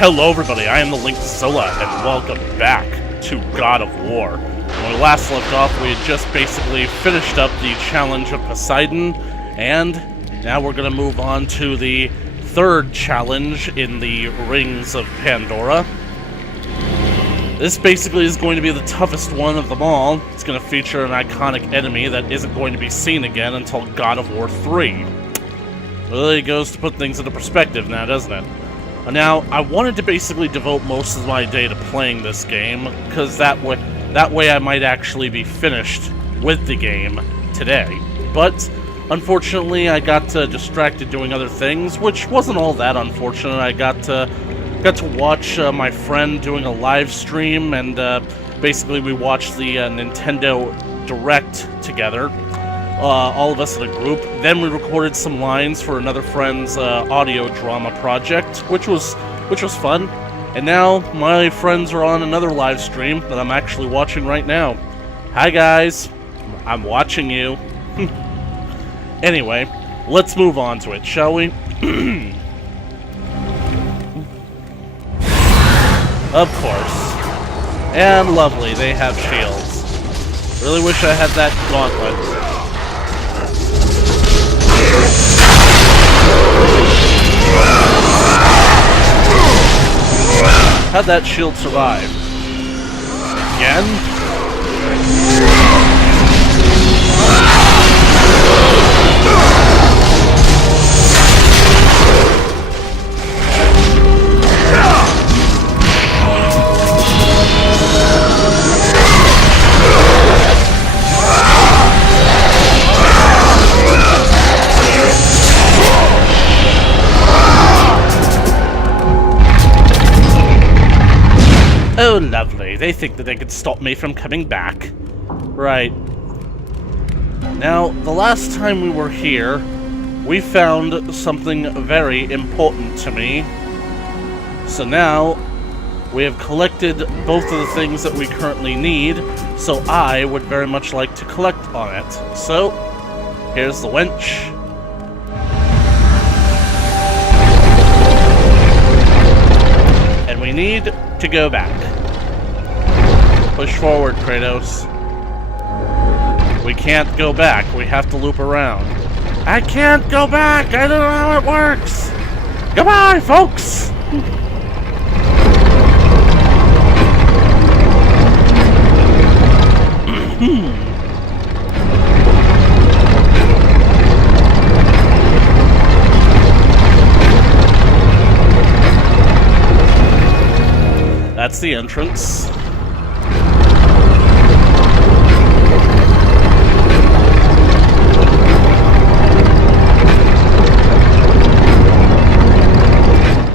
Hello everybody, I am the Linkzilla, and welcome back to God of War. When we last left off, we had just basically finished up the challenge of Poseidon, and now we're going to move on to the third challenge in the Rings of Pandora. This basically is going to be the toughest one of them all. It's going to feature an iconic enemy that isn't going to be seen again until God of War 3. Really goes to put things into perspective now, doesn't it? Now, I wanted to basically devote most of my day to playing this game, because that way I might actually be finished with the game today. But, unfortunately, I got distracted doing other things, which wasn't all that unfortunate. I got to watch my friend doing a live stream, and basically we watched the Nintendo Direct together. All of us in a group. Then we recorded some lines for another friend's audio drama project, which was fun. And now my friends are on another live stream that I'm actually watching right now. Hi guys, I'm watching you. Anyway, let's move on to it, shall we? Of course. And lovely, they have shields. Really wish I had that gauntlet. How'd that shield survive? Again? Oh, lovely. They think that they could stop me from coming back. Right. Now, the last time we were here, we found something very important to me. So now, we have collected both of the things that we currently need, so I would very much like to collect on it. So, here's the winch. And we need to go back. Push forward, Kratos. We can't go back. We have to loop around. I can't go back! I don't know how it works! Goodbye, folks! That's the entrance.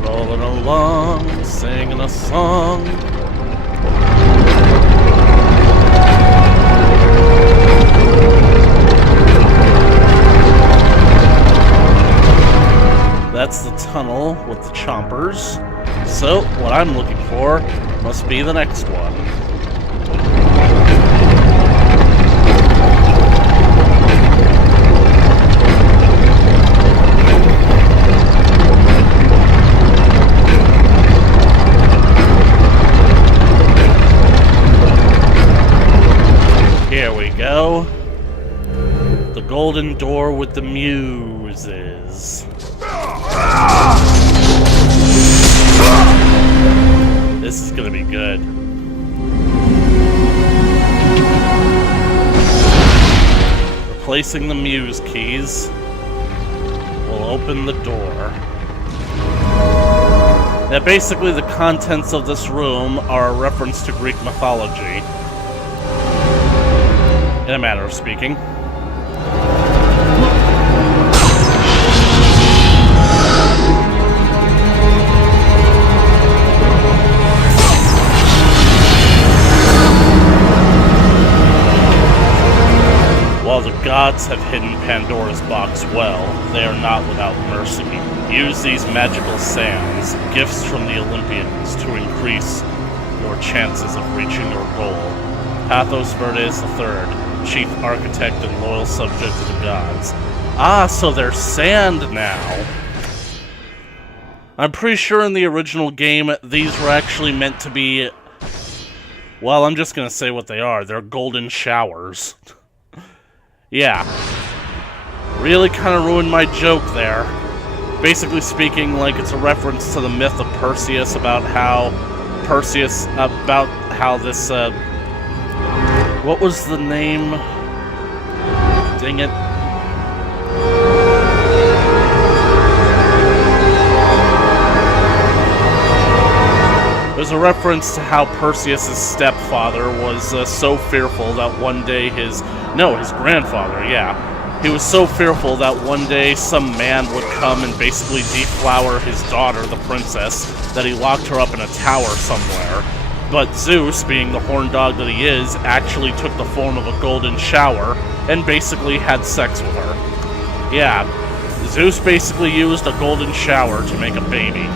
Rolling along, singing a song. That's the tunnel with the chompers. So, what I'm looking for must be the next one. Here we go. The golden door with the muses. This is gonna be good. Replacing the muse keys will open the door. Now basically the contents of this room are a reference to Greek mythology, in a manner of speaking. While the gods have hidden Pandora's box well, they are not without mercy. Use these magical sands, gifts from the Olympians, to increase your chances of reaching your goal. Pathos Verdes III, chief architect and loyal subject of the gods. Ah, so they're sand now. I'm pretty sure in the original game, these were actually meant to be... Well, I'm just gonna say what they are. They're golden showers. Yeah. Really kind of ruined my joke there. Basically speaking, like, it's a reference to the myth of Perseus about how this, what was the name? Dang it. There's a reference to how Perseus' stepfather was so fearful that one day his grandfather, yeah. He was so fearful that one day some man would come and basically deflower his daughter, the princess, that he locked her up in a tower somewhere. But Zeus, being the horn dog that he is, actually took the form of a golden shower and basically had sex with her. Yeah, Zeus basically used a golden shower to make a baby.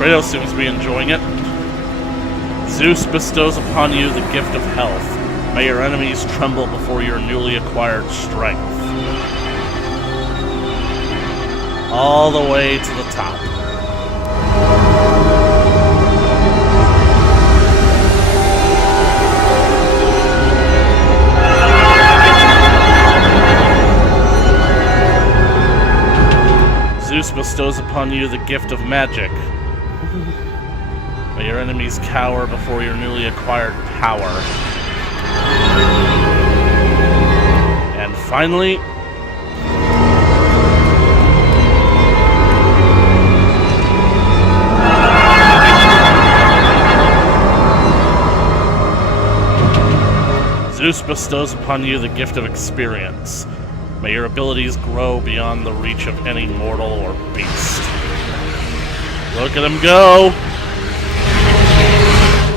Kratos seems to be enjoying it. Zeus bestows upon you the gift of health. May your enemies tremble before your newly acquired strength. All the way to the top. Zeus bestows upon you the gift of magic. May your enemies cower before your newly acquired power. And finally, Zeus bestows upon you the gift of experience. May your abilities grow beyond the reach of any mortal or beast. Look at him go!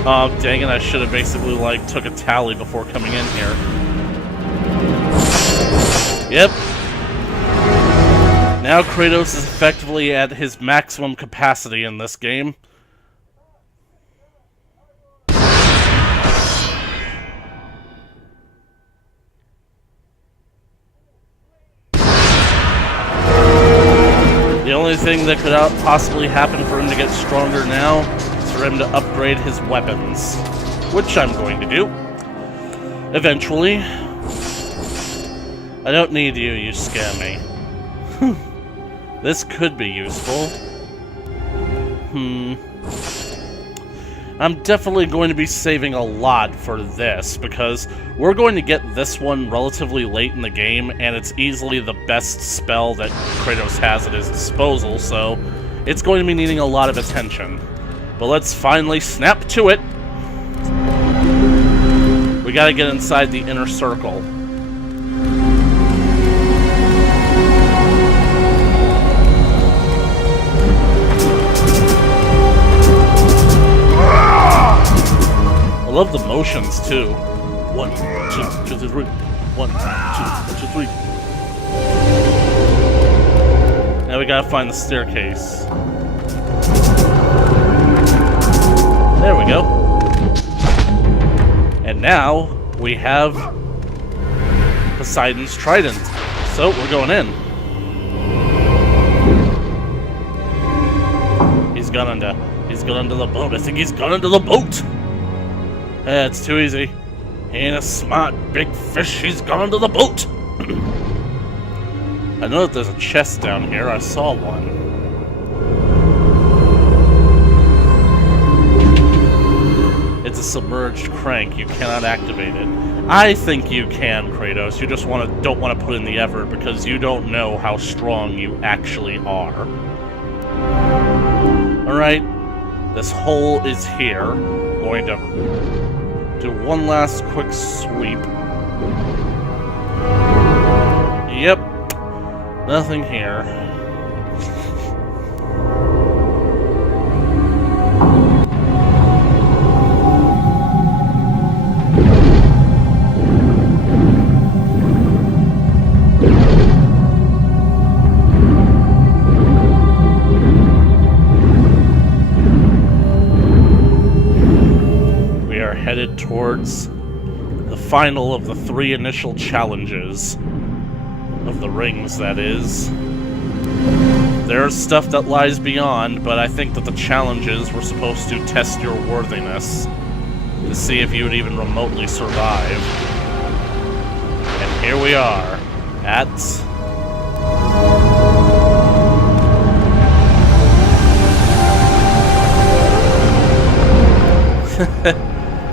Oh, dang it, I should have basically, like, took a tally before coming in here. Yep. Now Kratos is effectively at his maximum capacity in this game. The only thing that could possibly happen for him to get stronger now is for him to upgrade his weapons, which I'm going to do eventually. I don't need you, you scare me. This could be useful. I'm definitely going to be saving a lot for this, because we're going to get this one relatively late in the game, and it's easily the best spell that Kratos has at his disposal, so it's going to be needing a lot of attention. But let's finally snap to it! We gotta get inside the inner circle. I love the motions, too. 1, 2, 2, 3. 1, 2, 3. Now we gotta find the staircase. There we go. And now we have Poseidon's trident. So we're going in. He's gone under the boat. I think he's gone under the boat. It's too easy. He ain't a smart big fish. He's gone to the boat. I know that there's a chest down here. I saw one. It's a submerged crank. You cannot activate it. I think you can, Kratos. You just don't want to put in the effort because you don't know how strong you actually are. Alright. This hole is here. I'm going to do one last quick sweep. Yep. Nothing here. Headed towards the final of the 3 initial challenges. Of the rings, that is. There's stuff that lies beyond, but I think that the challenges were supposed to test your worthiness to see if you would even remotely survive. And here we are, at...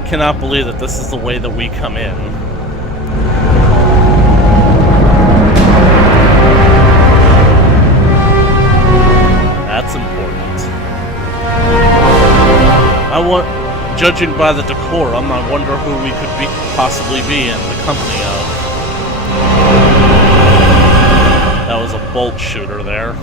Cannot believe that this is the way that we come in. That's important. Judging by the decorum, I wonder who we could possibly be in the company of. That was a bolt shooter there.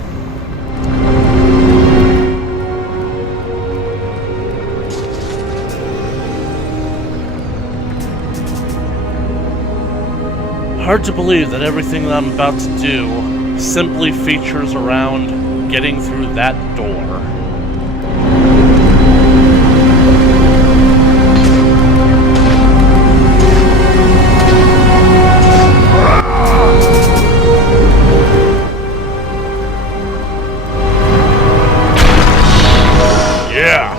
Hard to believe that everything that I'm about to do simply features around getting through that door. Yeah!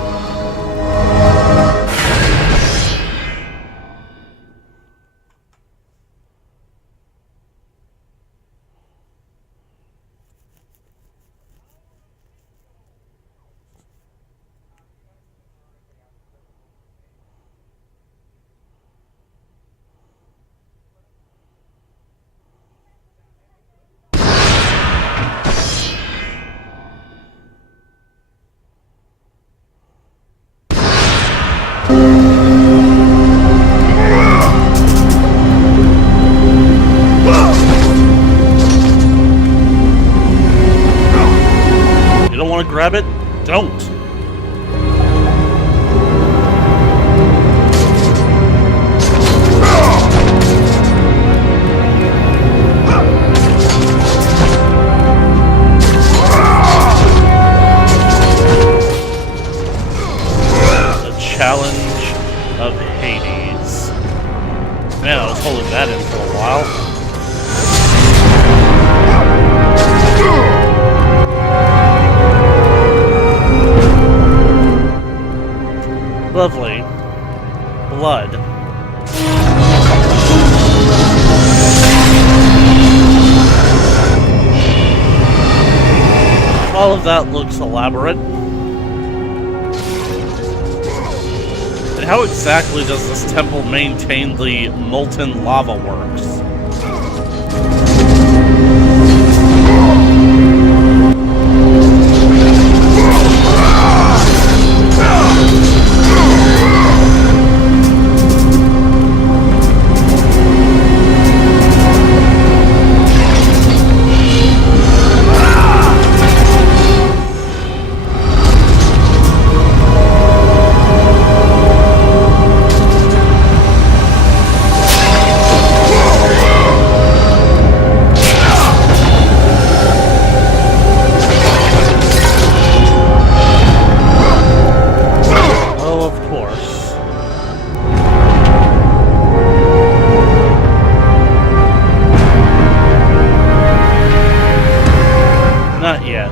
Grab it? Don't! The Challenge of Hades. Man, I was holding that in for a while. Lovely. Blood. All of that looks elaborate. And how exactly does this temple maintain the molten lava works? Not yet.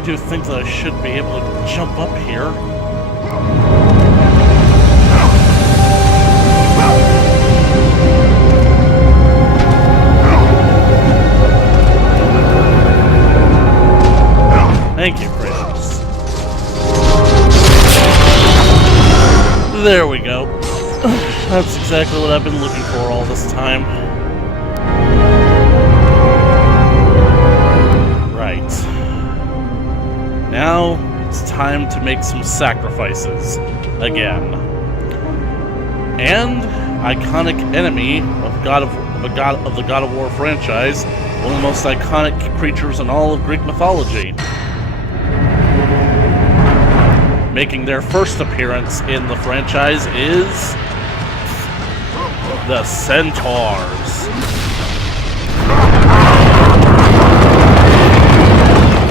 I do think that I should be able to jump up here. Thank you, Kratos. There we go. That's exactly what I've been looking for all this time. Right. Now, it's time to make some sacrifices. Again. And, iconic enemy of the God of War franchise, one of the most iconic creatures in all of Greek mythology. Making their first appearance in the franchise is the Centaurs.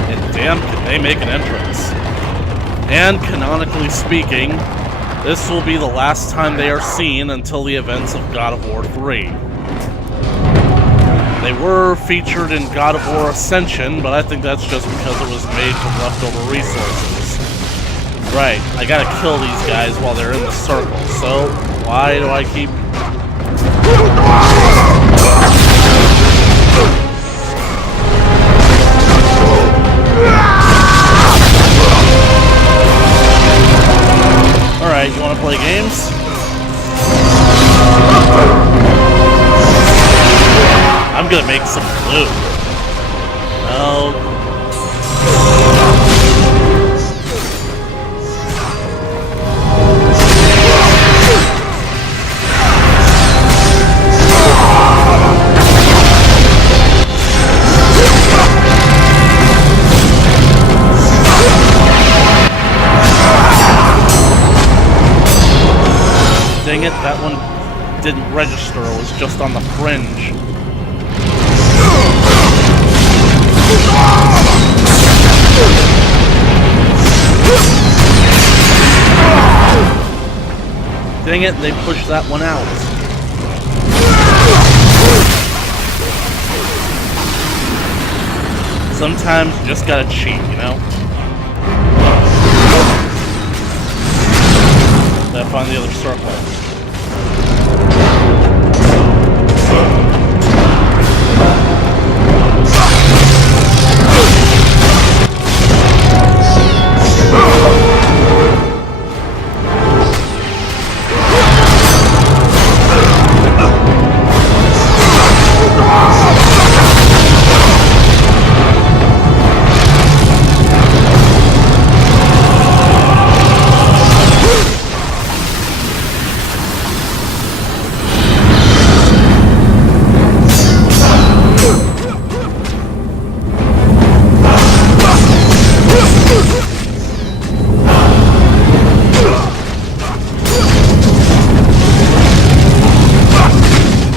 And damn, can they make an entrance. And canonically speaking, this will be the last time they are seen until the events of God of War 3. They were featured in God of War Ascension, but I think that's just because it was made from leftover resources. Right, I gotta kill these guys while they're in the circle, so why do I keep... Alright, you wanna play games? I'm gonna make some glue. No. Dang it, that one didn't register, it was just on the fringe. Dang it, they pushed that one out. Sometimes you just gotta cheat, you know? Did I find the other circle?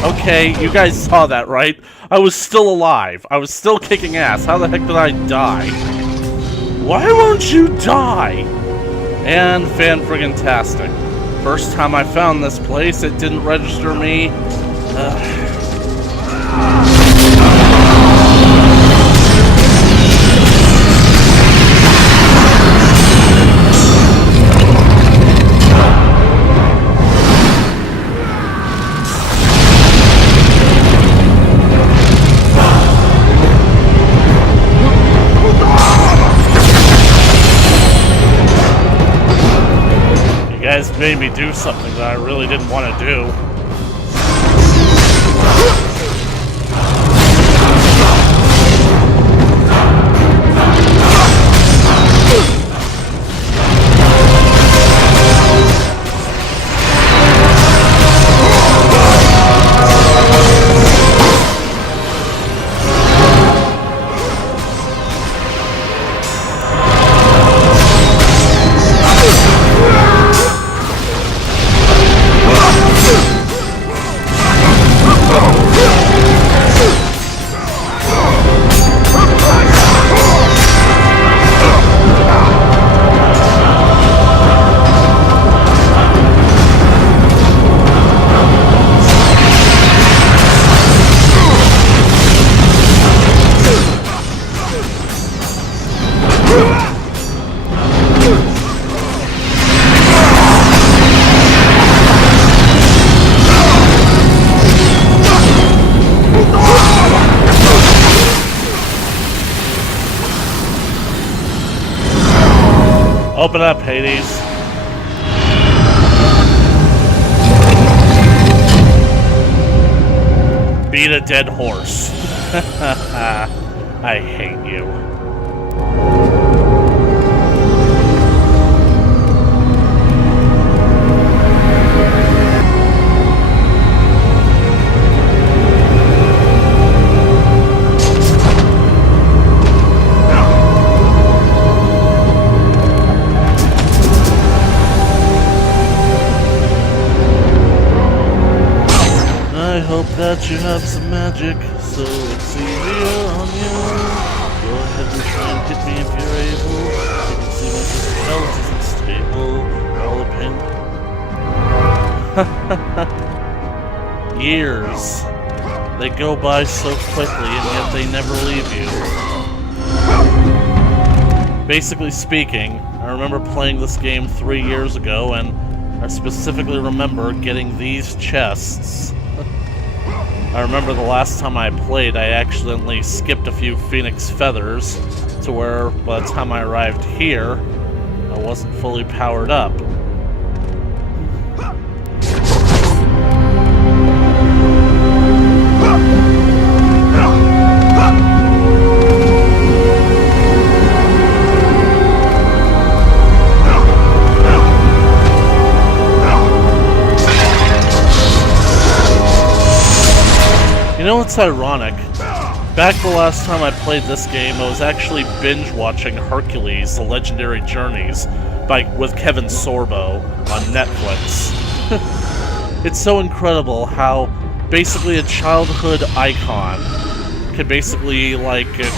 Okay, you guys saw that, right? I was still alive. I was still kicking ass. How the heck did I die? Why won't you die? And fan-friggin-tastic. First time I found this place, it didn't register me. You guys made me do something that I really didn't want to do. Open up, Hades. Beat a dead horse. I hate you. I hope that you have some magic, so it's easier on you. Go ahead and try and hit me if you're able. You can see my physical health isn't stable. All the pain. Years. They go by so quickly, and yet they never leave you. Basically speaking, I remember playing this game 3 years ago, and I specifically remember getting these chests. I remember the last time I played, I accidentally skipped a few Phoenix Feathers to where, by the time I arrived here, I wasn't fully powered up. You know what's ironic? Back the last time I played this game, I was actually binge-watching Hercules: The Legendary Journeys with Kevin Sorbo on Netflix. It's so incredible how basically a childhood icon can basically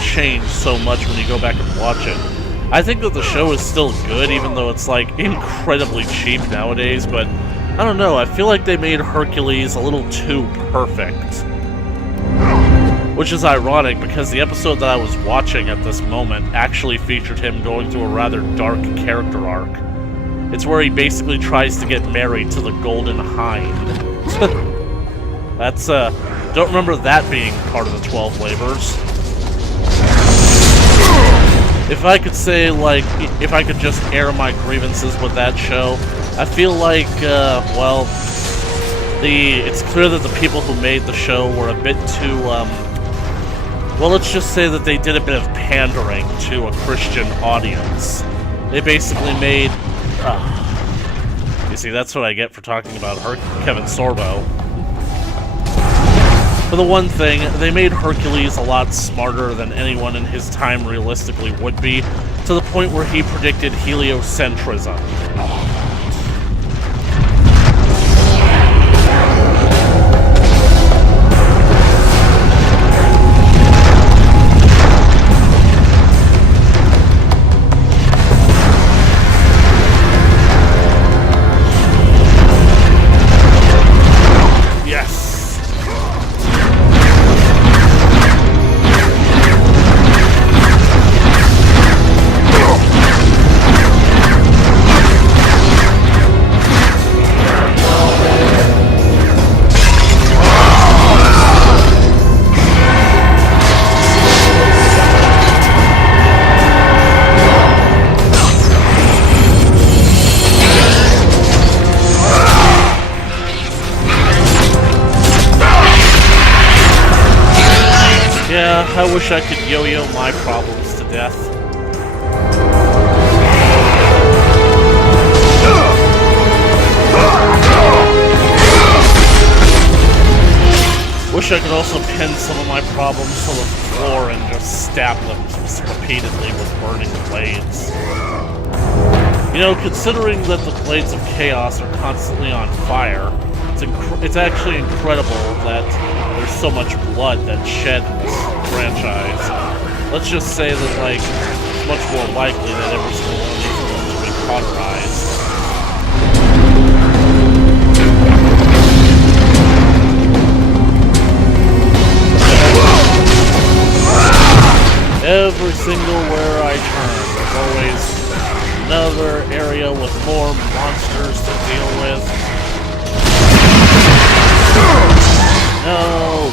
change so much when you go back and watch it. I think that the show is still good, even though it's incredibly cheap nowadays, but I don't know, I feel like they made Hercules a little too perfect. Which is ironic, because the episode that I was watching at this moment actually featured him going through a rather dark character arc. It's where he basically tries to get married to the Golden Hind. That's, don't remember that being part of the 12 Labors. If I could say, if I could just air my grievances with that show, I feel like, it's clear that the people who made the show were a bit too, well, let's just say that they did a bit of pandering to a Christian audience. They basically made... you see, that's what I get for talking about Kevin Sorbo. For the one thing, they made Hercules a lot smarter than anyone in his time realistically would be, to the point where he predicted heliocentrism. Yeah, I wish I could yo-yo my problems to death. Wish I could also pin some of my problems to the floor and just stab them repeatedly with burning blades. You know, considering that the Blades of Chaos are constantly on fire, it's actually incredible that there's so much blood that's shed in this franchise. Let's just say that, it's much more likely that every single one of these is going to be cauterized. Every single where I turn, there's always another area with more monsters to deal with. No!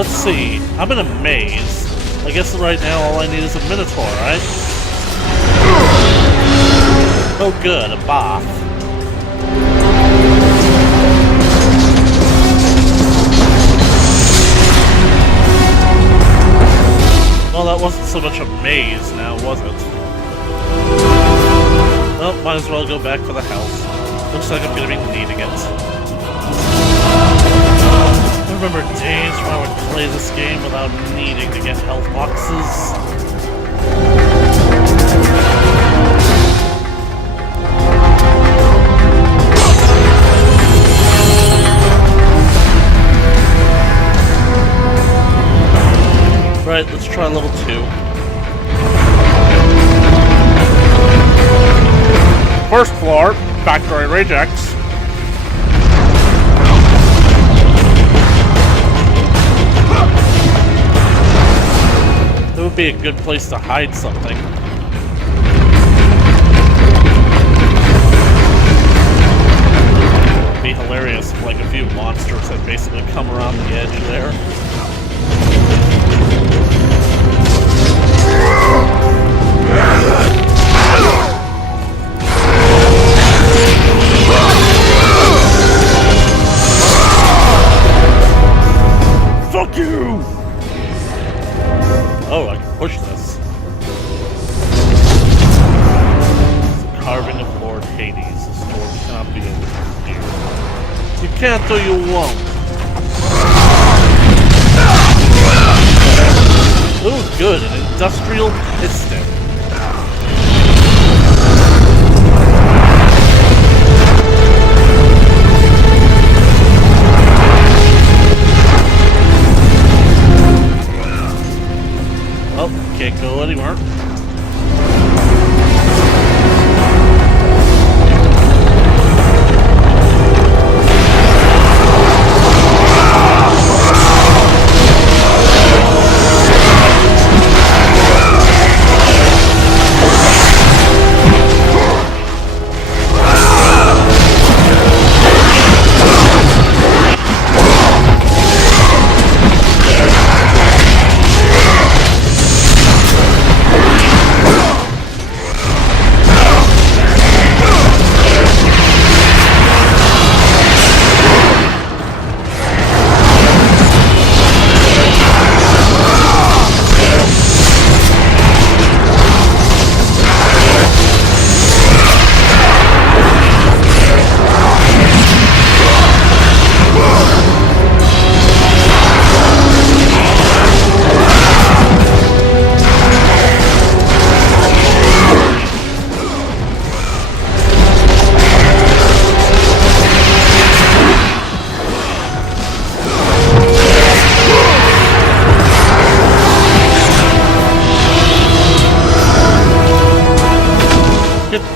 Let's see. I'm in a maze. I guess right now all I need is a Minotaur, right? Oh good, a bath. Well, that wasn't so much a maze now, was it? Well, might as well go back for the health. Looks like I'm gonna be needing it. I remember days when I would play this game without needing to get health boxes. Right, let's try level 2. First floor, Factory Rejects. That would be a good place to hide something. It'd be hilarious if like a few monsters had basically come around the edge there. Fuck you! Oh, I can push this. It's a carving of Lord Hades. This door cannot be opened from here. You can't or you won't. Ooh, good, an industrial piston. Oh, can't go anywhere.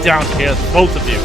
Down here, both of you.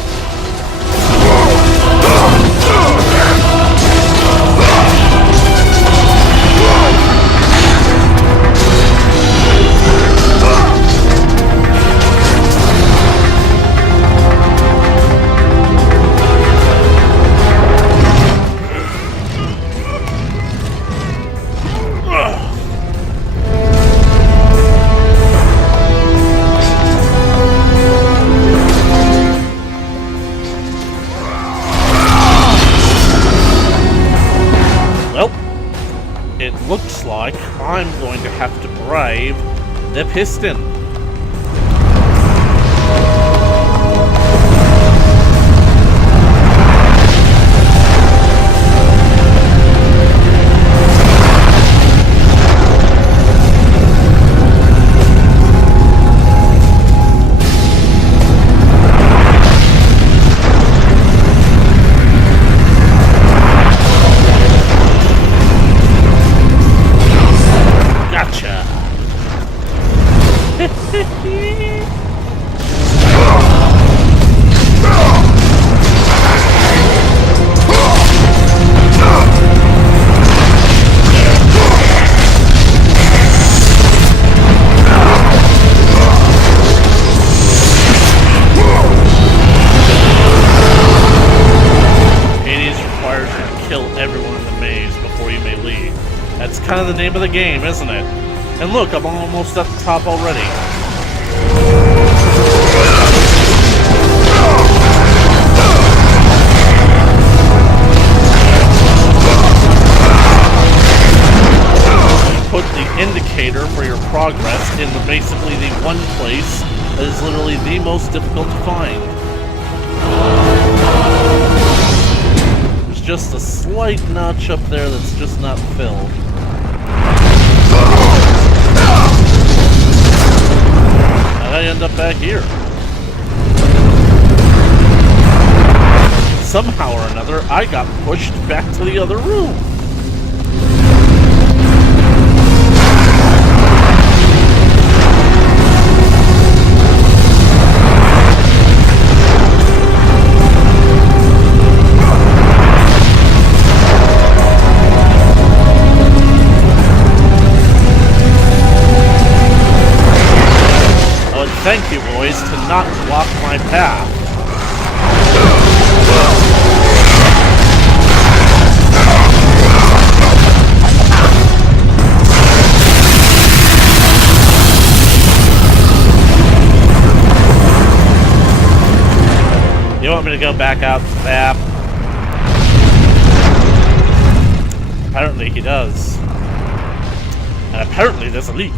It looks like I'm going to have to brave the piston. Hades requires you to kill everyone in the maze before you may leave. That's kind of the name of the game, isn't it? And look, I'm almost at the top already. Put the indicator for your progress in basically the one place that is literally the most difficult to find. There's just a slight notch up there that's just not filled. And I end up back here. Somehow or another, I got pushed back to the other room. Thank you, boys, to not block my path. You want me to go back out the map? Apparently he does. And apparently there's a leak.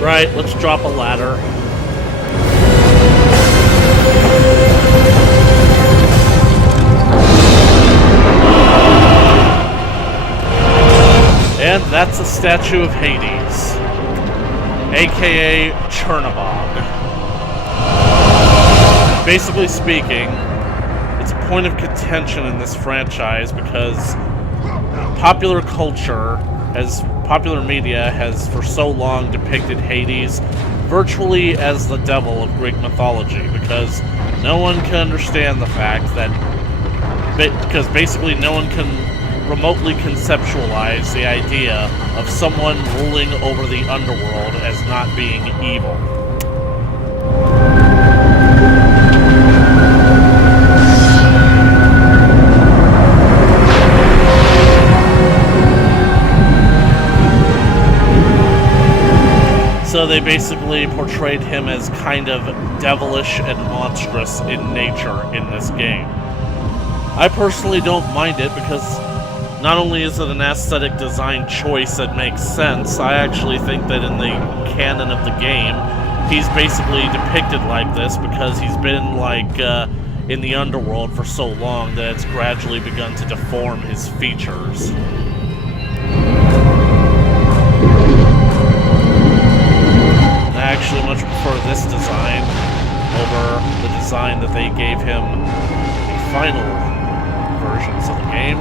Right, let's drop a ladder. And that's a statue of Hades, aka Chernobog. Basically speaking, it's a point of contention in this franchise because popular media has for so long depicted Hades virtually as the devil of Greek mythology, because no one can understand the fact that, because basically no one can remotely conceptualize the idea of someone ruling over the underworld as not being evil. So they basically portrayed him as kind of devilish and monstrous in nature in this game. I personally don't mind it because not only is it an aesthetic design choice that makes sense, I actually think that in the canon of the game, he's basically depicted like this because he's been like in the underworld for so long that it's gradually begun to deform his features. I actually much prefer this design over the design that they gave him in final versions of the game.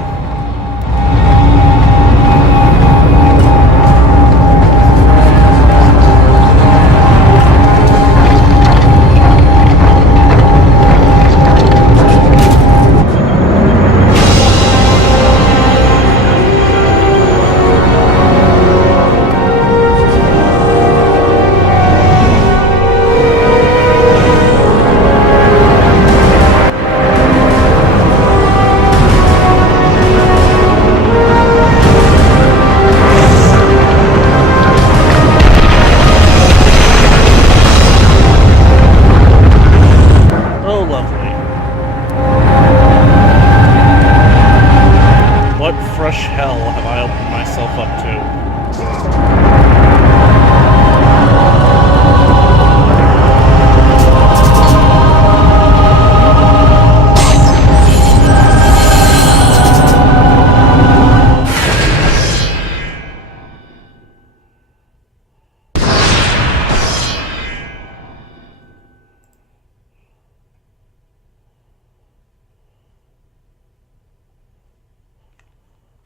Fresh hell have I opened myself up to?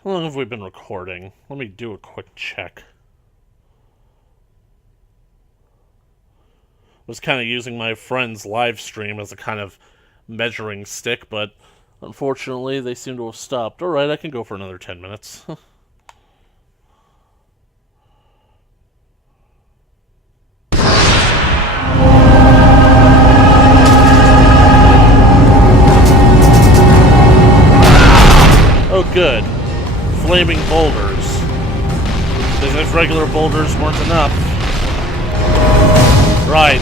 How long have we been recording? Let me do a quick check. Was kind of using my friend's live stream as a kind of measuring stick, but unfortunately they seem to have stopped. Alright, I can go for another 10 minutes. flaming boulders. Because if regular boulders weren't enough... Right.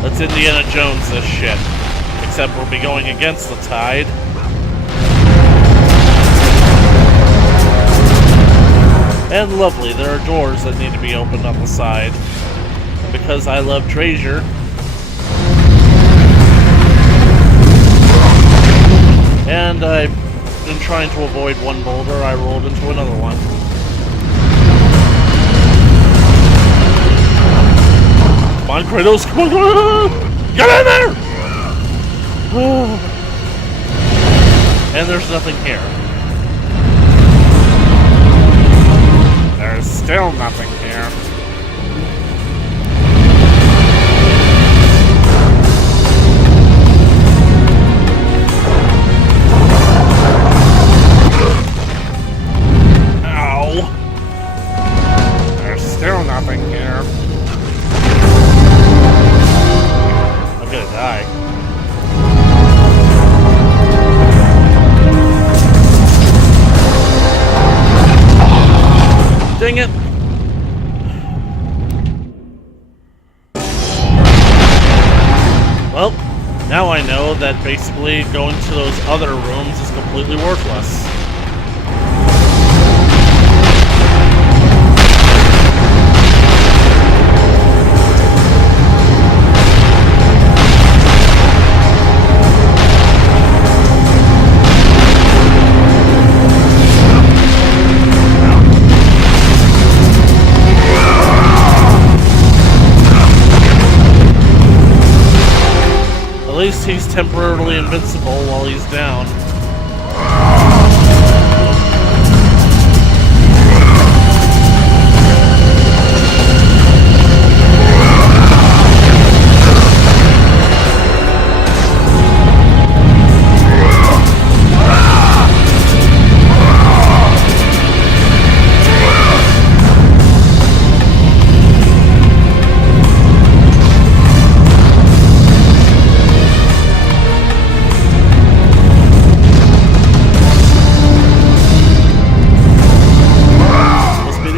Let's Indiana Jones this shit. Except we'll be going against the tide. And lovely, there are doors that need to be opened on the side. And because I love treasure... And I've been trying to avoid one boulder, I rolled into another one. Come on, Kratos, come on, come on! Get in there! And there's nothing here. There's still nothing here. Ow! There's still nothing here. I'm gonna die. Dang it! Well, now I know that basically going to those other rooms is completely worthless. At least he's temporarily invincible while he's down.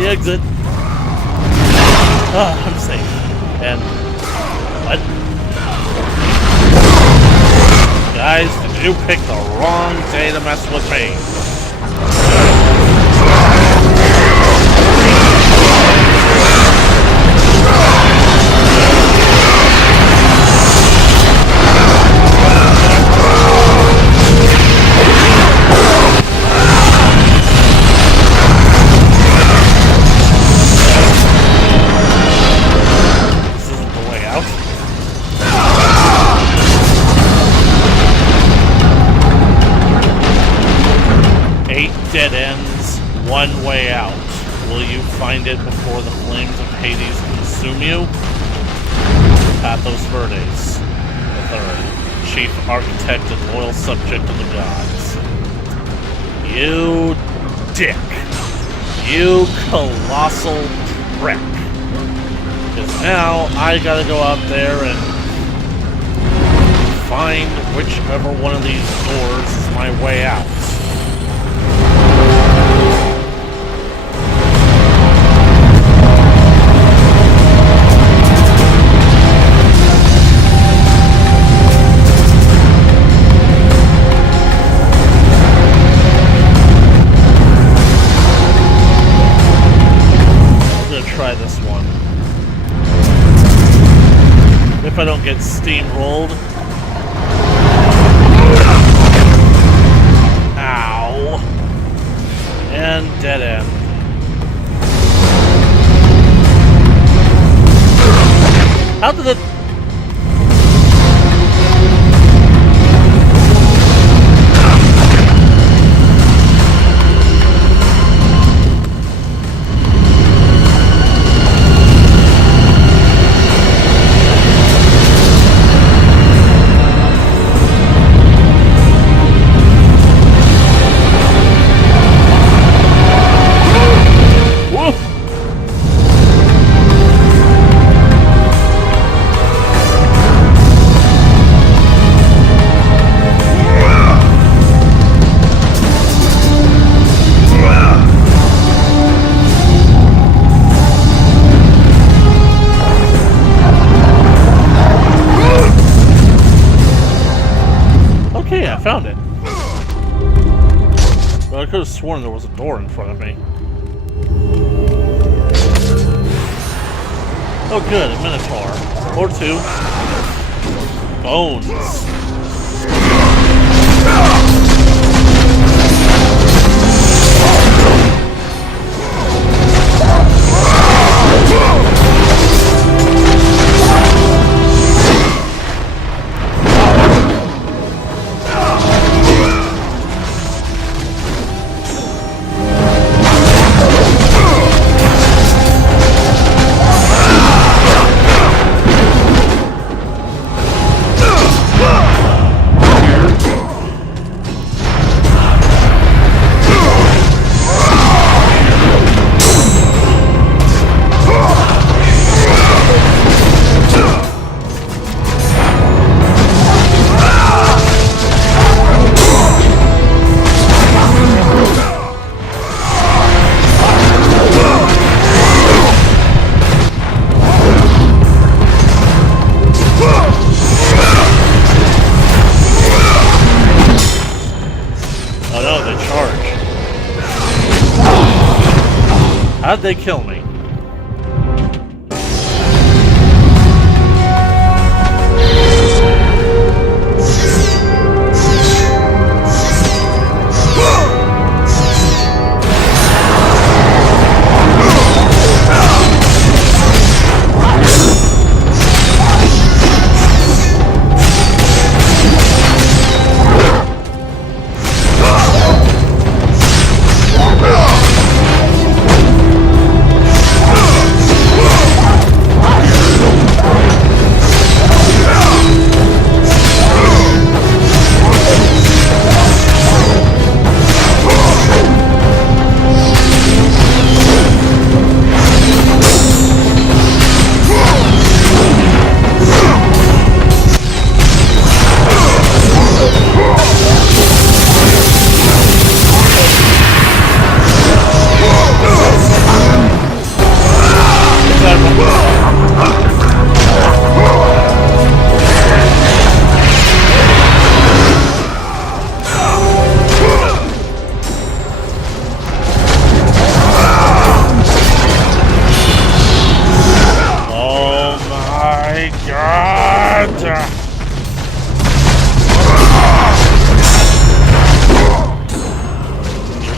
Exit. I'm safe. And what? Guys, did you pick the wrong day to mess with me? Dead ends, one way out. Will you find it before the flames of Hades consume you? Pathos Verdes, the third, chief architect and loyal subject of the gods. You dick. You colossal prick. Because now I gotta go out there and find whichever one of these doors is my way out. Try this one. If I don't get steamrolled. Ow. And dead end. How did it... sworn there was a door in front of me. Oh good, a Minotaur. Or two. Bones. How'd they kill me?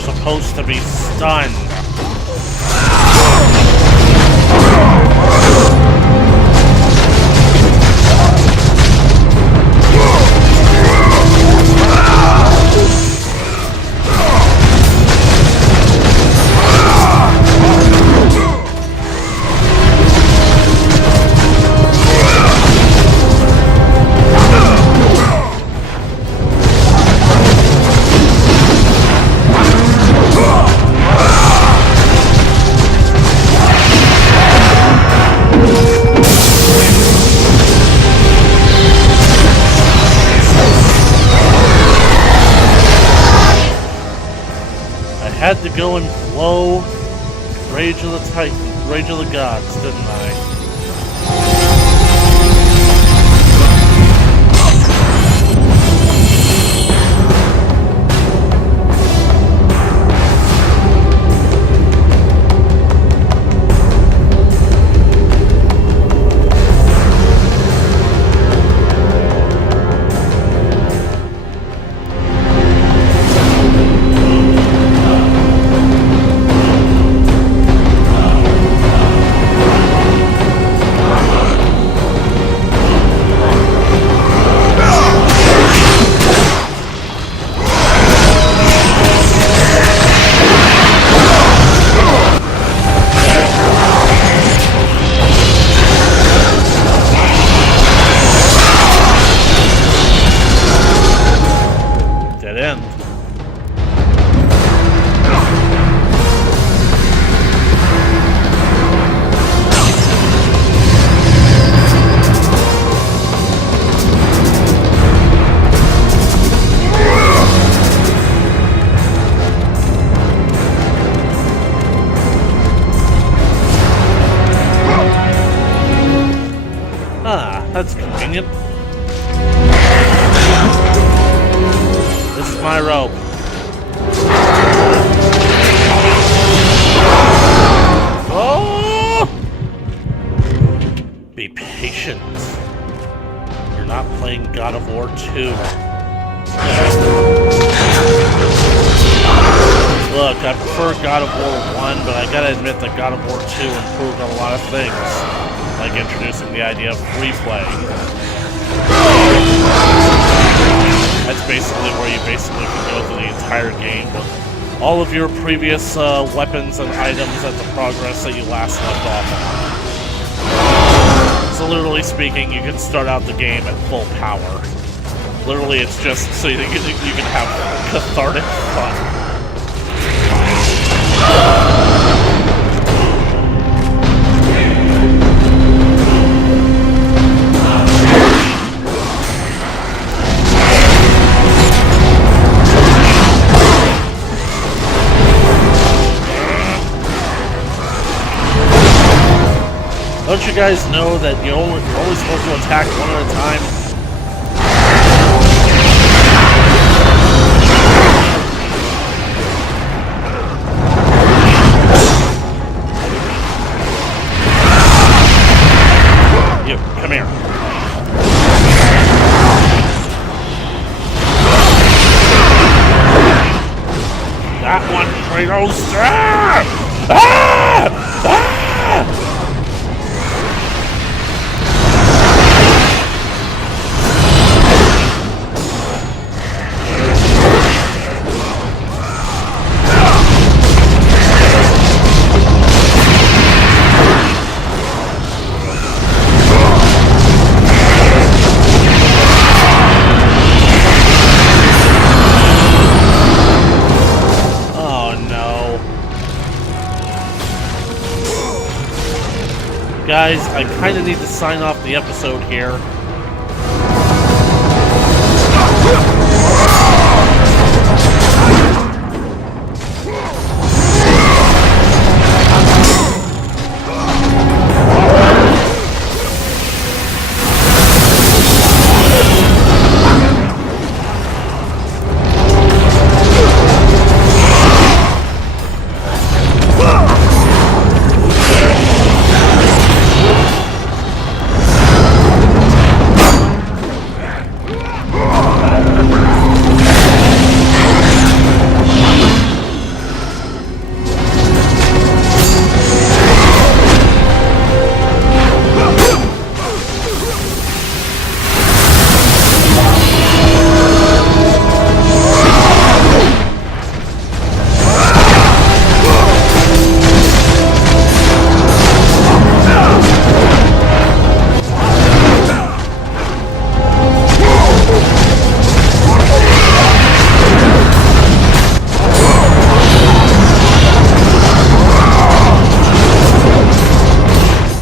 Supposed to be stunned. I had to go and blow Rage of the Titans, Rage of the Gods, didn't I? That's convenient. This is my rope. playing God of War 2. Look, I prefer God of War 1, but I gotta admit that God of War 2 improved on a lot of things, like introducing the idea of free play. That's basically where you can go through the entire game with all of your previous weapons and items at the progress that you last left off on. So literally speaking, you can start out the game at full power. Literally, it's just so you can have cathartic fun. Don't you guys know that you're only supposed to attack one at a time? You, come here. That one, Kratos! Ah! Ah! Ah! Guys, I kind of need to sign off the episode here.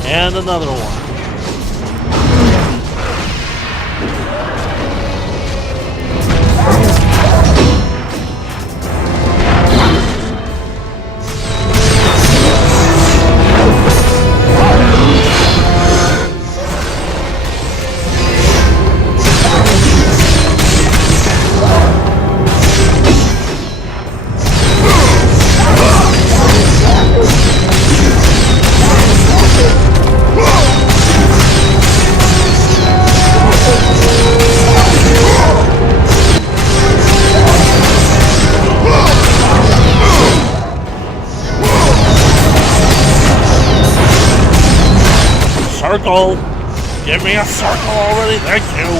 And another one. Circle! Give me a circle already, thank you!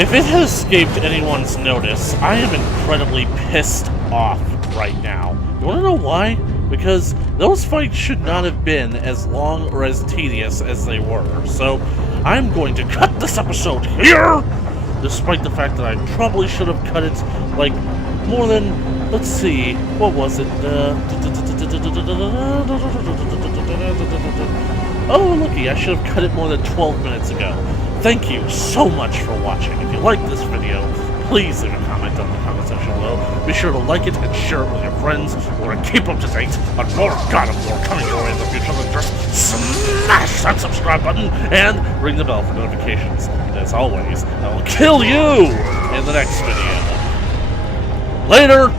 If it has escaped anyone's notice, I am incredibly pissed off right now. You wanna know why? Because those fights should not have been as long or as tedious as they were. So, I'm going to cut this episode here! Despite the fact that I probably should have cut it, like, more than, let's see, what was it? Oh, looky, I should have cut it more than 12 minutes ago. Thank you so much for watching. If you like this video, please leave a comment down in the comment section below. Be sure to like it and share it with your friends. We're going to keep up to date on more God of War coming your way in the future. Then just smash that subscribe button and ring the bell for notifications. And as always, I will kill you in the next video. Later!